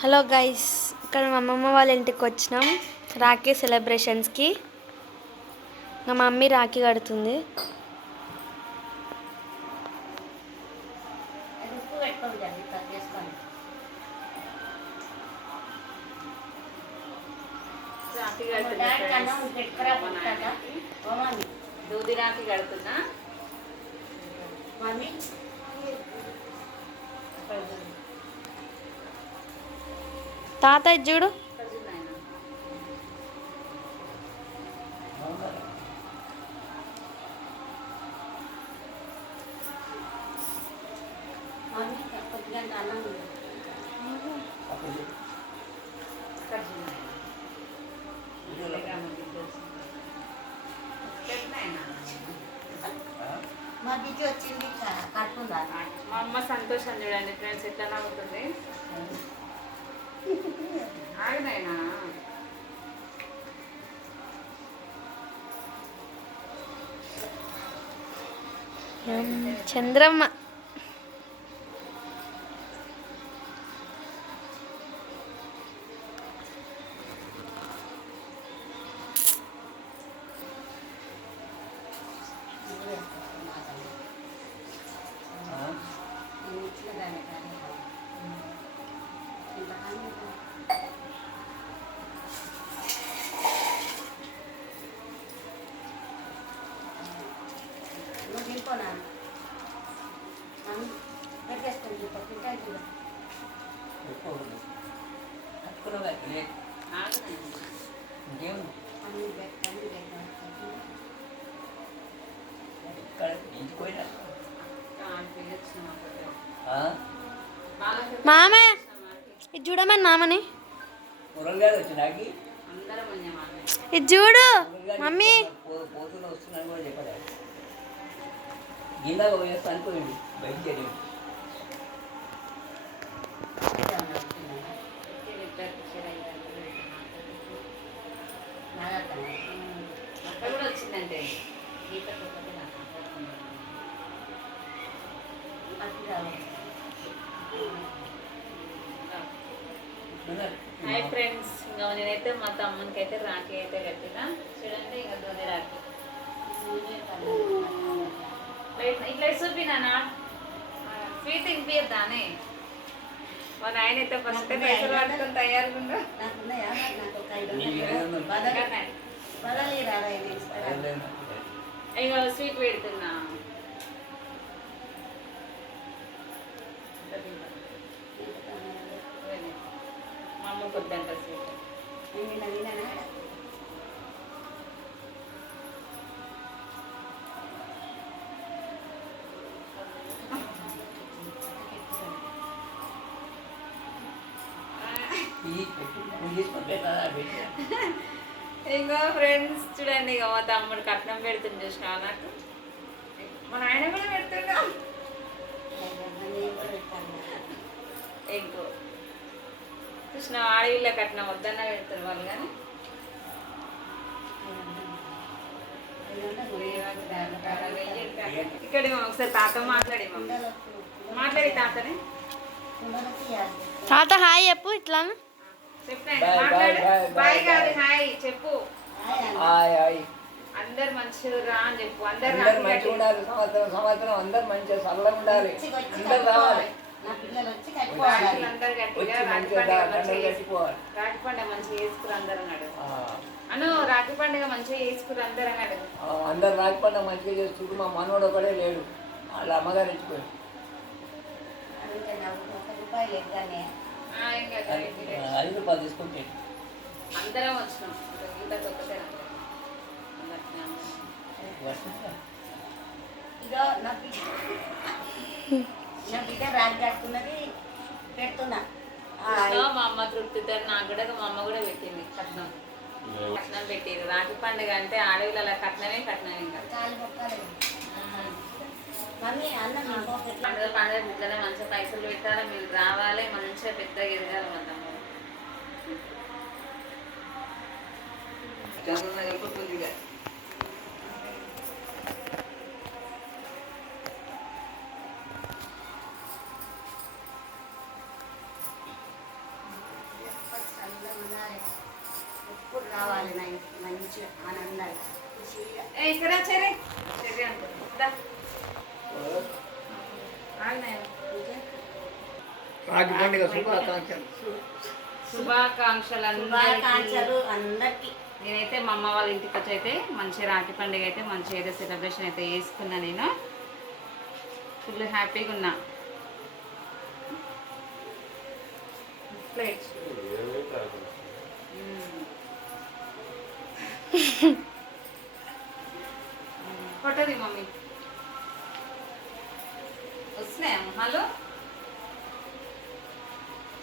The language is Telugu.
హలో గైస్, ఇక్కడ మా అమ్మమ్మ వాళ్ళ ఇంటికి వచ్చినాం రాఖీ సెలబ్రేషన్స్కి. మా మమ్మీ రాఖీ కడుతుంది. దూది రాఖీ కడుతున్నా. తాతయ్య చూడు. మా అమ్మ సంతోషం చూడండి ఫ్రెండ్స్, ఎట్లా నవ్వుతుంది. ఆగినాయినా చంద్రమ్మ మామే ఇది చూడమని నామని ఇది చూడు మమ్మీ. గిన్నెగా పోయేస్తా అనుకోండి బయట అక్కడ కూడా వచ్చిందంటే హాయ్ ఫ్రెండ్స్, ఇంకా నేనైతే మా తమ్మునికి అయితే రాఖీ అయితే కట్టినా. చూడండి, ఇంకా దూది రాఖీ ఇట్లా చూపినా స్వీట్ తినిపిద్దానే. మా నాయన అయితే ఫస్ట్ పైసలు పట్టుకొని తయారుగా ఇక స్వీట్ పెడుతున్నా. మా అమ్మ కొద్దంట స్వీట్. ఇంకో ఫ్రెండ్స్ చూడండి, ఇక మా తమ్ముడు కట్నం పెడుతుంది చూసిన నాకు. మా నాయన కూడా పెడుతున్నా. ఇంకో చూసిన ఆడవిళ్ళ కట్నం వద్దన్న పెడతారు వాళ్ళు. కానీ ఇక్కడ ఒకసారి తాత మాట్లాడి తాతని తాత హాయ్ చెప్పు. ఇట్లా బాయ్ కాదు, హాయ్ చెప్పు. అందరు మంచిగా రా అని చెప్పు. అందరు మంచిగా ఉండాలి, సంవత్సరం అందరు మంచిగా చల్లగా ఉండాలి. అందరు రావాలి, అందరు గట్టిగా రాఖీ పండుగ మంచిగా చేసుకురు అందరు అన్నాడు. అను రాఖీ పండుగ మంచిగా చేసుకురు అందరు అన్నాడు. అందరు రాఖీ పండుగ మంచిగా చేసుకుంటూ మా మనోడు ఒకడే లేడు, వాళ్ళ అమ్మగారు ఇచ్చిపోయాడు. ₹5 తీసుకుంటే అందరం వచ్చినాం. ఇదో నా బిడ్డ రాగి కట్టుకున్నది పెడుతున్నా. మా అమ్మ తృప్తితో నాకు కూడా మా అమ్మ కూడా పెట్టింది కట్నం. కట్నం పెట్టింది. రాఖీ పండుగ అంటే ఆడవిలో అలా కట్నమే ఇంకా పండుగ ఇట్లనే మంచిగా పైసలు పెట్టాలి, మీరు రావాలి, మంచిగా పెద్దగా ఎదగాలి. మా తమ్ముడు ఎప్పుడు రావాలి నా ఇంటికి మంచిగా ఆనందంగా ఖుషిగా. ఏ ఇక్కడ చెర్రీ చెర్రీ అనుకుంటా రాగి పండుగ శుభాకాంక్షలు. శుభాకాంక్షలు అందరికీ. శుభాకాంక్షలు అందరికీ. నేనైతే మా అమ్మ వాళ్ళ ఇంటికి వచ్చి అయితే మంచి రాఖీ పండుగ అయితే మంచి ఏదో సెలబ్రేషన్ అయితే చేసుకున్నా. నేను ఫుల్ హ్యాపీగా ఉన్నా. Plates కొట్టది mummy